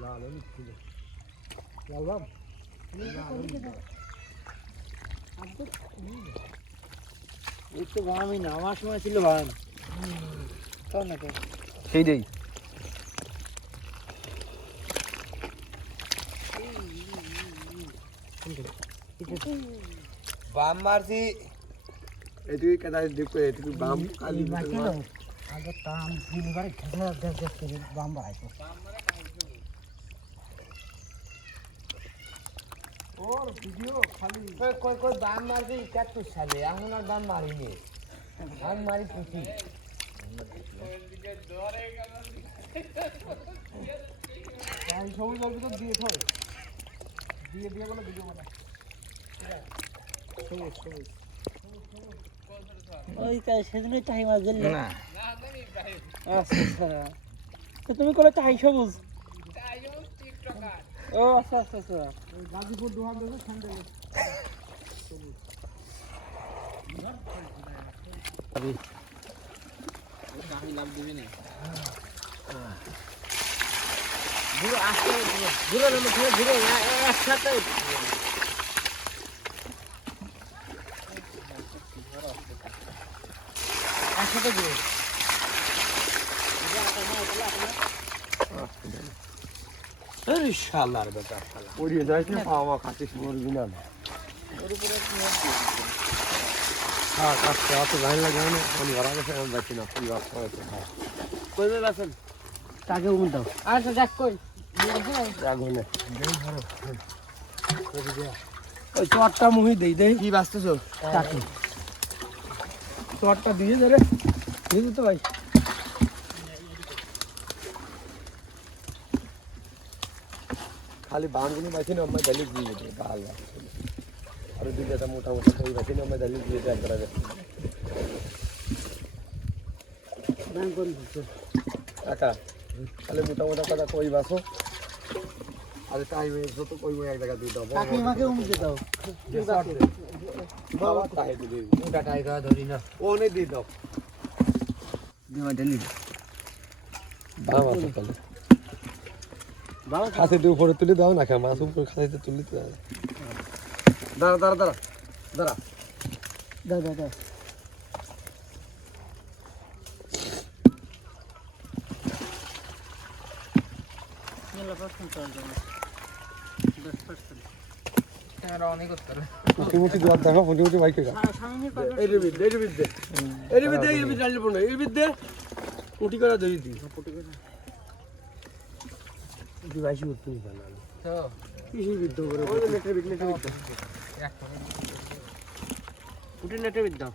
লাল এই তো বাম এই সময় ছিল বাম সেই দেই। বাম মারছি। এদিকে কেদা দেখো এদিকে বাম কালি মাটি আগে তাম দিনবার খেলা দেখ দেখ করে বাম বাড়াইছে। ওর ভিডিও খালি কই কই কই বাম মারবে একাত্তর সালে এখন আর বাম মারিনি। বাম মারি তাই সবুজ দিয়ে থাও দিয়ে দিয়ে বলে ভিডিও সবুজ সবুজ ওই কাজ সেদিনই না। আচ্ছা আচ্ছা তো তুমি করে টাই সবুজ? ও আচ্ছা আচ্ছা আচ্ছা। গাজীপুর দেবে ঘুরে আসতে ঘুরে ঘুরে ঘুরে একসাথে। একসাথে ঘুরে। আরে শালার বেটা শালা। যায় না পাওয়া না হ্যাঁ অত গান লাগে না আমি ঘর আগে আমি বাঁচি না তুই হ্যাঁ কইবে বাসন তাকে উম দাও। আচ্ছা দেখ কই? ওই চটটা মুহি দেই দেই। কি বাসতেছো তাকে চটটা দিয়ে দে রে। দিয়ে তো ভাই। খালি বানগুলো বাঁচি না আমার দালি দিয়ে দেবে গাল আর দিকে একটা মোটা মোটা কই বাঁচি না আমার দালি দিয়ে দেবে একবার। দান করে দিচ্ছে কাকা। খালি মোটা মোটা কথা কই বাসো? আর টাইম এসো তো কই এক জায়গা দিয়ে দাও কাকিমাকে উমকে দাও। বাবা তাই দিয়ে দিবি ওটা টাইগা ধরি না। ওনে দিয়ে দাও। দিমা ডেলি দাম আছে তাহলে। বাবা খাসি দিয়ে উপরে তুলে দাও না খা মাছ উপরে খাসিতে তুলে দিতে হবে দাঁড়া দাঁড়া দাঁড়া দাঁড়া। দাও মুঠি করে দেই দি দি বাইশি উঠতে তো কিসি বিদ্ধ করে উঠে নেটে বিদ্যা